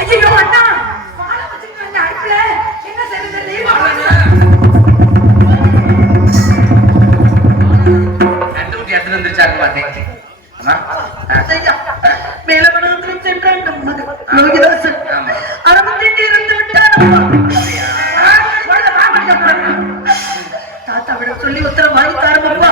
ஐயோ அண்ணா மாலை வச்சுட்டு அடுப்புல என்ன செய்யறது கண்டுபிடி எடுத்து வந்துருச்சாரு பார்த்தேன். மேலமனாந்திரம் சென்றான் நம் மகன் லோகிதாசன். அரவந்திட்டு இருந்து விட்டான். தாத்தாவிடம் சொல்லி உத்தரவு வாங்கி தாரமப்பா.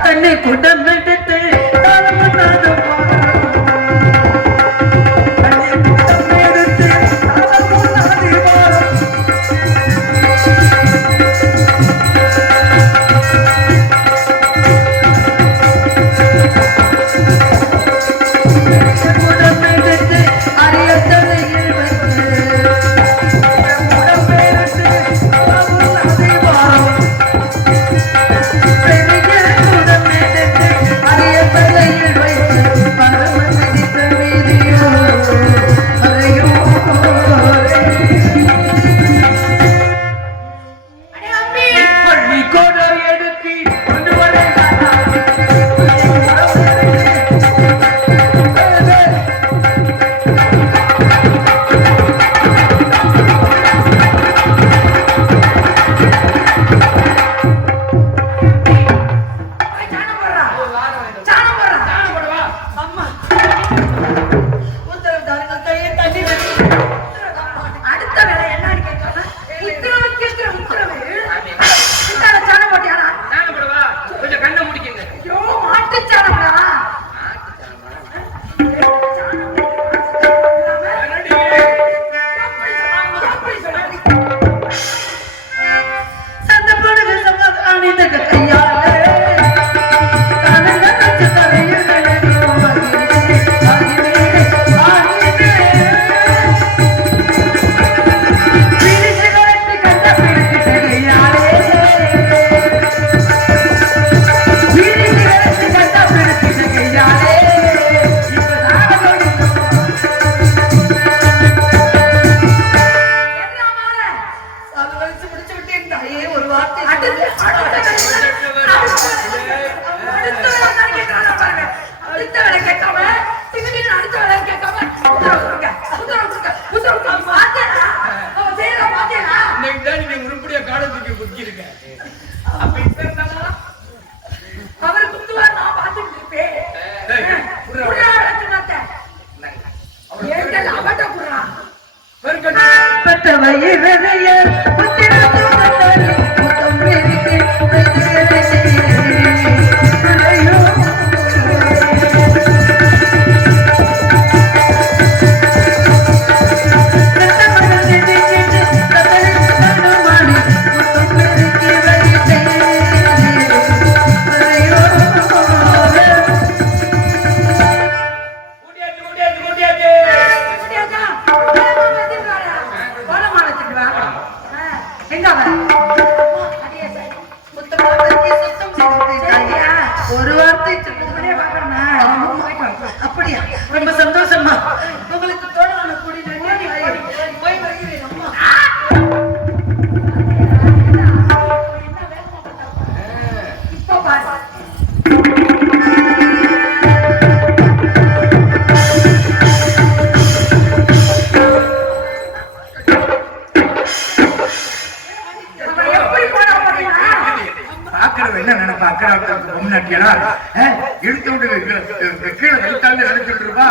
தன்னை குடமெடுத்து அறிய தலையில் வைத்து அவர் குத்துவார், நான் பார்த்துட்டு இருப்பேன். குர்ரா அழைச்சுனாத்த. ஏண்டல் அவட்ட குர்ரா. பட்டவை விதைய புத்திரத்து வந்தாரி முத்தம் வெறிக்கு ஐயோ ஒரு வார்த்தை சொல்லுங்களே பாக்கணுமா? அப்படியா? ரொம்ப சந்தோஷமா. உங்களுக்கு தோணான கூடி போய் வருகிறேன் அம்மா. இப்ப பாரு. என்ன நினைப்பா? இழுத்து விட்டு கீழே வைத்தாலே நினைச்சிட்டு இருப்பா.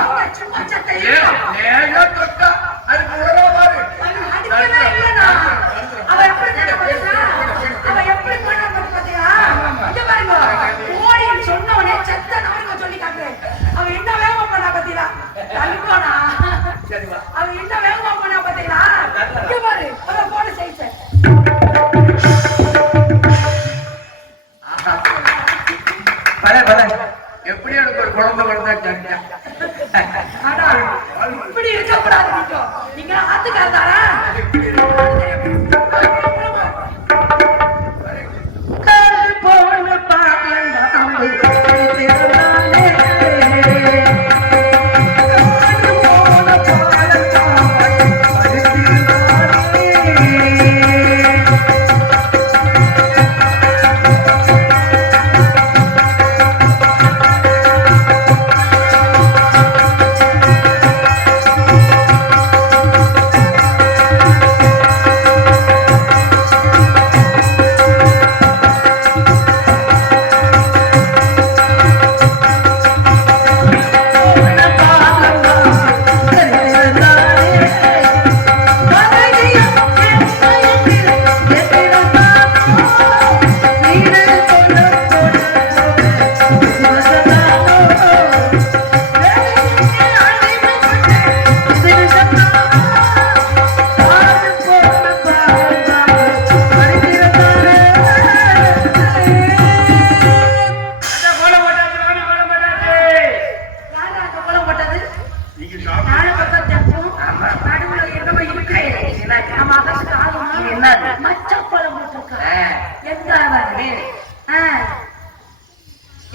எப்படி எனக்கு ஒரு குழந்தை வளர்ந்தா இப்படி இருக்கக்கூடாது. நீங்க ஆத்துக்காரதாரா?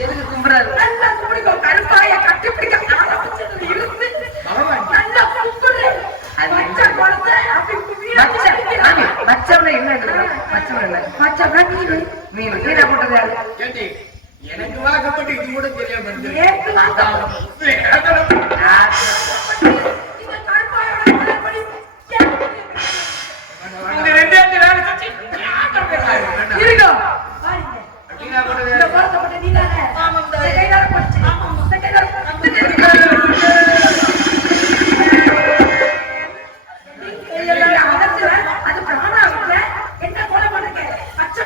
எதுக்கு கும்புறாரு? நல்லா கும்பிடுங்க. கருப்பாய கட்டி பிடிக்க ஆரம்பிச்சது இருந்து நல்லா கும்பிடு. மச்ச குழந்தை அப்படி மச்சவன என்ன மச்சவன இல்ல மச்சவன மீன் மீனை போட்டது யாரு? எனக்கு வாக்கப்பட்டு இது கூட தெரியாம இருந்தது. ஏத்து வாங்க. இந்த ரெண்டு அஞ்சு வேலை செஞ்சு இருங்க. மீனா போட்டது இந்த குழந்தை போட்ட நீ தானே? ஆமா. கையால படிச்சு. ஆமா. கையால அது பிராணா இல்ல. என்ன கொலை பண்ணுங்க? பச்சை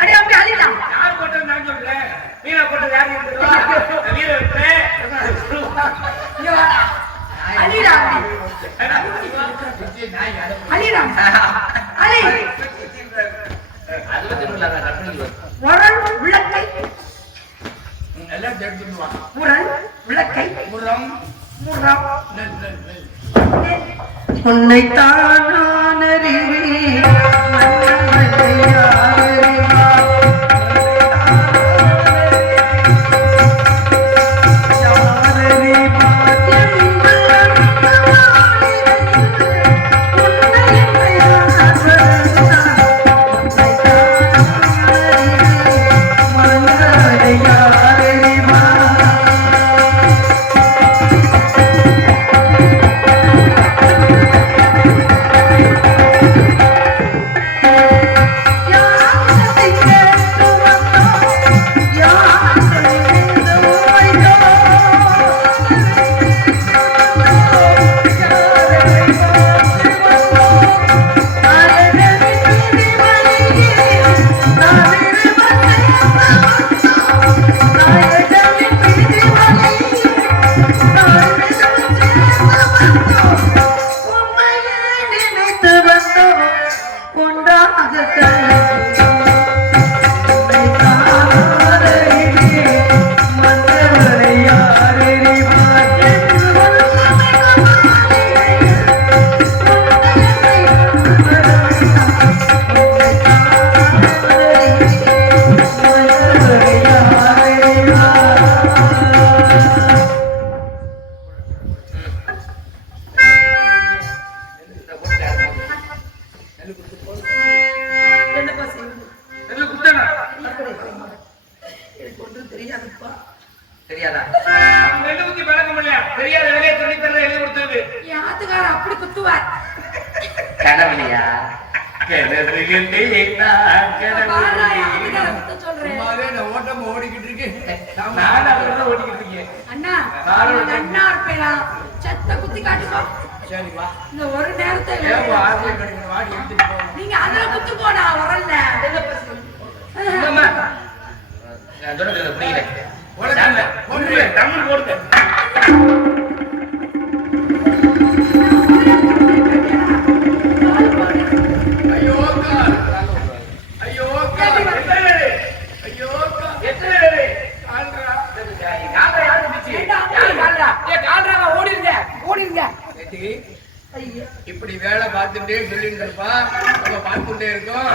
அடி அப்படி அழிலாம். யார் போட்டது நான் சொல்றேன். மீனா போட்டது யாரு? அழிலாம். அழிலாம். அழி. உரல் விளக்கை. எல்லாம் தெரிஞ்சுக்குவாங்க. உரல் விளக்கை. முறம் முறம். உன்னைத்தான் நான் அறிவேன் மன்னவனை யார் அறிவார்? யார் அறிவார் என்பதன் வாலிபத்தில் உன்னை என்னை யார் அறிவார்? உன்னைத்தான் நான் அறிவேன் மன்னவனை யார் அறிவார்? தெரியாதுப்பா. தெரியாதா? ரெண்டு குத்தி பழக்கம் இல்லையா? தெரியாத வேலையை சொல்லி தரல எழுதி கொடுத்தது. என் ஆத்துக்காரர் அப்படி குத்துவார். கடவுளியா? பாருடா, என் ஆத்துக்காரர் குத்த சொல்றேன். சும்மாவே நான் ஓட்டமா ஓடிக்கிட்டு இருக்கேன். நான் அப்படிதான் ஓடிக்கிட்டு இருக்கேன். அண்ணா அண்ணா இருப்பேனா செத்த குத்தி காட்டுப்பா. சரி வா. இந்த ஒரு நேரத்தை ஏன் ஆர்வம் கிடைக்கிற வாடி எடுத்துட்டு போ. நீங்க அதுல குத்து போனா வரல. இல்லம்மா. நான் சொல்றது புரியல. ஒண்ணு தமிழ் போடுங்க. ஐயோ கால். ஐயோ கால். ஐயோ கால். எத்தனை பேரு? ஆள்றா. கால்ரா யாரு பிடிச்சி? யாரு கால்ரா? கால்ராவா ஓடிருங்க. ஓடிருங்க. ஏடி, இப்படி வேலை பார்த்துட்டே சொல்லிட்டு இருப்பா. நம்ம பார்த்துட்டே இருக்கோம்.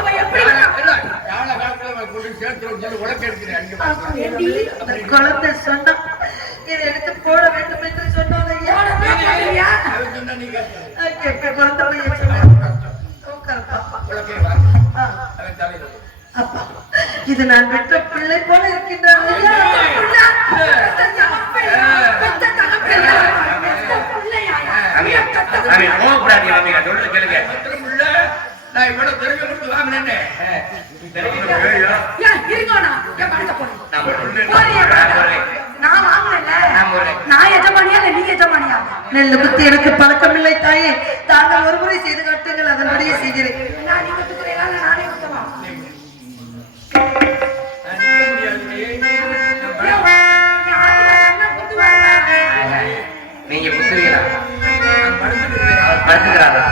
கால காலத்துல கொண்டு சேர்த்து சொல்லி உலக எடுக்கிறேன். அந்த குழந்தை சொன்னா இதை எடுத்து போட வேண்டும் என்று சொன்னான் ஐயா. அவன் சொன்னா நீங்க கேட்க குழந்தை பையன் சொன்னா. உட்காரு பாப்பா. உலகே வா. அவன் தலைவர். அப்பா, இது நான் பெற்ற பிள்ளை போல இருக்கின்றான் ஐயா. நான் இவ்வளவு தெரிஞ்ச கொடுத்து வாங்கினேன்னு நெல்லு குத்தி எனக்கு பழக்கமில்லை தாயே. தாங்கள் ஒரு முறை செய்து காட்டுங்கள், அதன்படியே செய்கிறேன். நீங்க புத்துவீங்களா? படுத்துக்கிறாரா?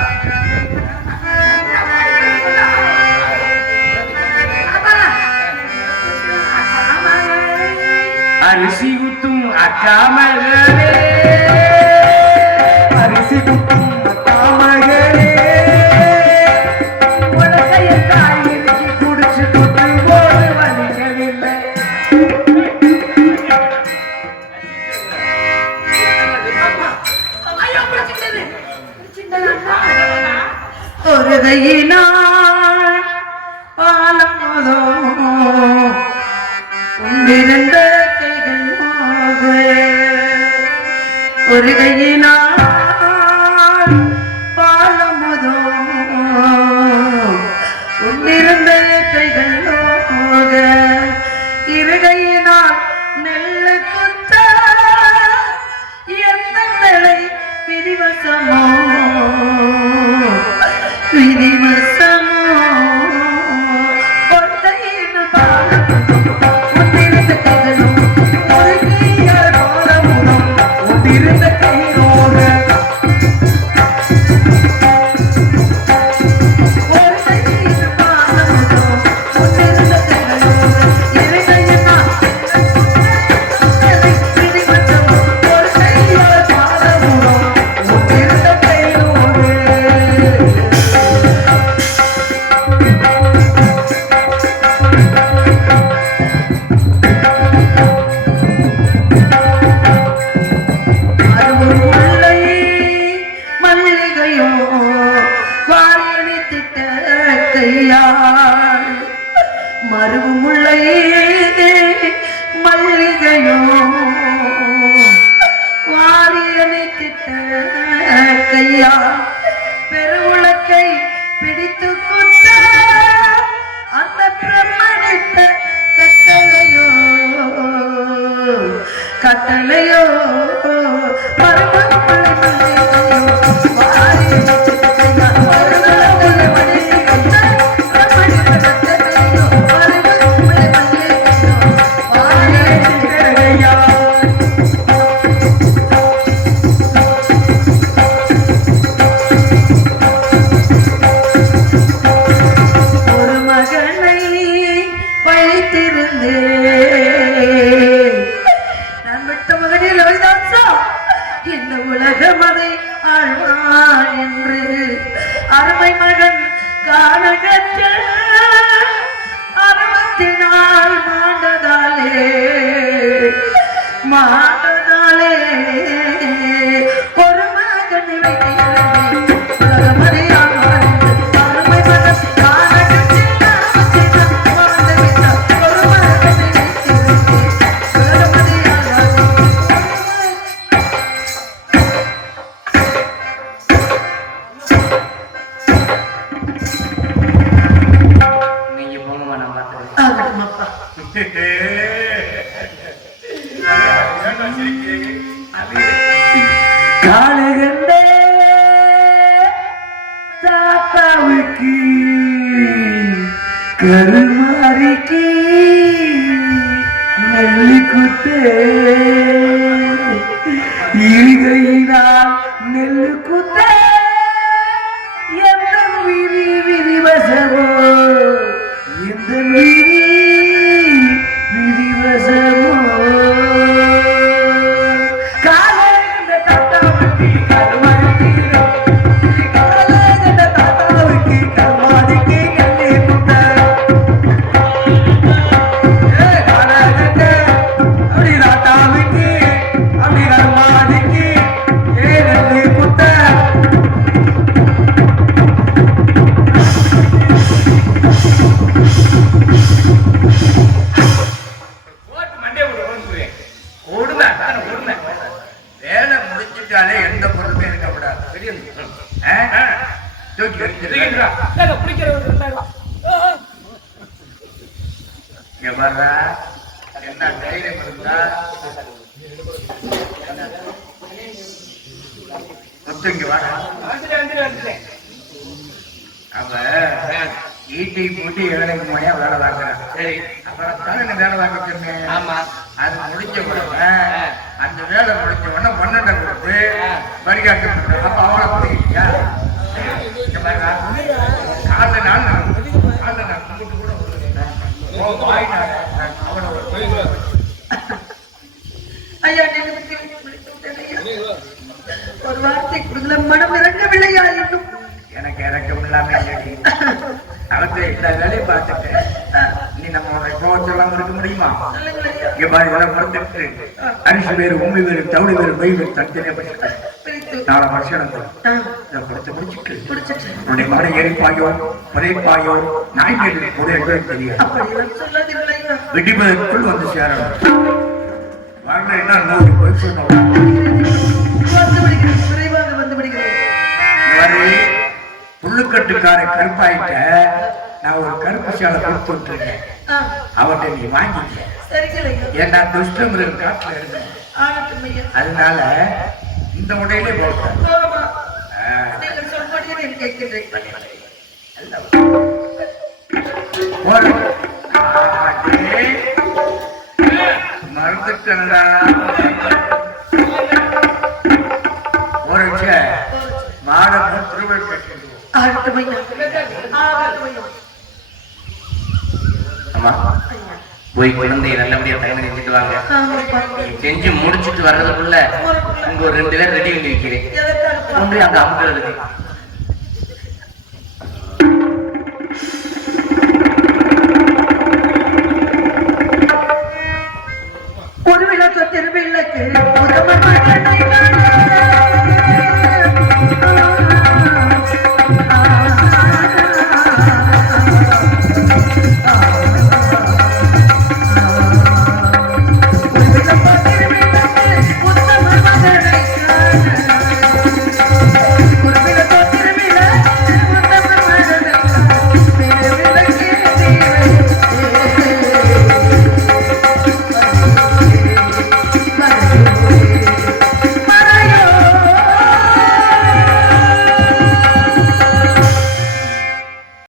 அரிசி குத்தும் அக்கா மகளே, அரிசி குத்தும் அக்கா மகளே, உலகைய தாயிற்கு குடிச்சு குத்து போது வலிக்கவில்லை. ஒரு கையினால் பாலம் கொண்டிருந்த கைகள் ஒரு கையினால் பாலமுதோ கொண்டிருந்த கைகள் இரு கையினால் நெல்லு குத்த எந்த நிலை விதிவசமோ விதிவசமோ ஒத்தையின் பாலம் ஒன்றிருந்த கைகளும் ஒரு கையால் பாலமுதம் ஒன்றிருந்த கையோடு ஒரு கையில் பாலமுதம் ஒன்றிருந்த கைகளோடு இரு கையினால் விதிவசமோ ஒரு கையால் பாலமுதம் ஒன்றிருந்த கையோடு முல்லை மல்லிகையோ வாரியணி திட்ட கையாள் மருவு முல்லை மல்லிகையோ வாரியணி திட்ட கையாள் பெருவுளக்கை பிடித்து குத்த அந்த பிரம்மணித்த கட்டளையோ கட்டளையோ ஒரு மகனை வைத்திருந்தே நான் விட்ட மகனில் வைதான் காலகண்ட தாத்தாவுக்கு கருமாறிக்கு நெல்லு குத்தே இருகையினால் நெல்லு குத்தே எந்த விரி விரிவசமோ எந்த விரி விரிவசமோ காலகண்ட தாத்தாவுக்கு கருமாறிக்கு காலகண்ட தாத்தாவுக்கு கருமாறிக்கு நெல்லு குத்தே அப்படி தாத்தாவுக்கு அப்படி கருமாறிக்கு நெல்லு குத்தே போட்டு மண்டையை போட்டு ஓடுவேன். ஓடுவேன், அதான ஓடுவேன். வேலை முடிச்சுட்டாலே எந்த பொருளுமே இருக்கக்கூடாது. தெரியும். தூக்கி எறிஞ்சிரு. தூக்கிட்டுடா. நாங்க பிடிக்கிற ஒரு 2000. இங்க பாருடா, என்ன தைரியம் இருந்தா முத்து இங்க வாடா. வந்துட்டேன். அவன் ஈட்டி மூட்டி வேலைக்கு போனே வேலை வாங்குறான். சரி. அப்புறம் தானே என்ன வேலை வாங்க சொன்னேன். ஆமா. அது முடிஞ்ச உடனே அந்த வேலை முடிஞ்ச உடனே 12 கொடுத்து வரிகாட்டு பண்றான். அப்ப அவளை புரியுறியா? இங்க பாருடா, காலைல நான் கும்பிட்டு கூட விடுறேன். ஓ, வாய்னால அவனை ஒரு ஐயா நீங்க ஒரு வார்த்தை கொடுக்கல மனம் இறங்கவில்லையா இன்னும் எனக்கு இறக்கம் இல்லாம இல்லடி. அவத்தை இந்த வேலையை பார்த்துட்டேன். நீ நம்ம கோவத்தெல்லாம் இருக்க முடியுமா? சொல்லுங்களையா இங்க பாரு, இதெல்லாம் பொறுத்துட்டு அரிசி வேறு உண்மை வேறு தவிடு வேறு பை வேறு தனித்தனியா படிச்சுட்டேன். பிரித்து நாளை வருஷம் இதை கொடுத்து முடிச்சுட்டு உன்னுடைய மனை எரிப்பாயோ புதைப்பாயோ நாய்க்கு கூட எங்களுக்கு தெரியாது. அப்படியெல்லாம் சொல்லாதீர்களையா வெடிப்பதற்குள் வந்து சேரணும். வரலைன்னா இன்னொரு போய் சொன்னோம். வந்து விடுகிறேன் விரைவாக வந்து விடுகிறேன் புல்லுக்கட்டுக்கார கருப்பாயிட்ட நான் ஒரு கருப்பு சேலை கொடுத்து விட்டுருக்கேன். அவட்ட நீ வாங்கிக்க. சரிங்களையா ஏன்னா துஷ்டமிருகம் காட்டுல இருக்கு. ஆகட்டும் ஐயா அதனால இந்த உடையிலே போட்டேன். ஆமா. நீங்கள் சொல்படியே நான் கேட்கின்றேன் மறந்துட்டா ஒரு மாடம் திருவள் கட்டிடுவோம். ஆகட்டும் ஐயா ஆகட்டும் ஐயா ஆமா. போய் குழந்தைய நல்லபடியா தகவல் செஞ்சுட்டு வாங்க. ஆமாப்பா செஞ்சு முடிச்சுட்டு வர்றதுக்குள்ள உங்க ஒரு 2 பேர் ரெடி பண்ணி வைக்கிறேன். எதற்காகப்பா ஒன்று அந்த அமுக்கிறதுக்கு. ஒரு விளக்க திருவிளக்கு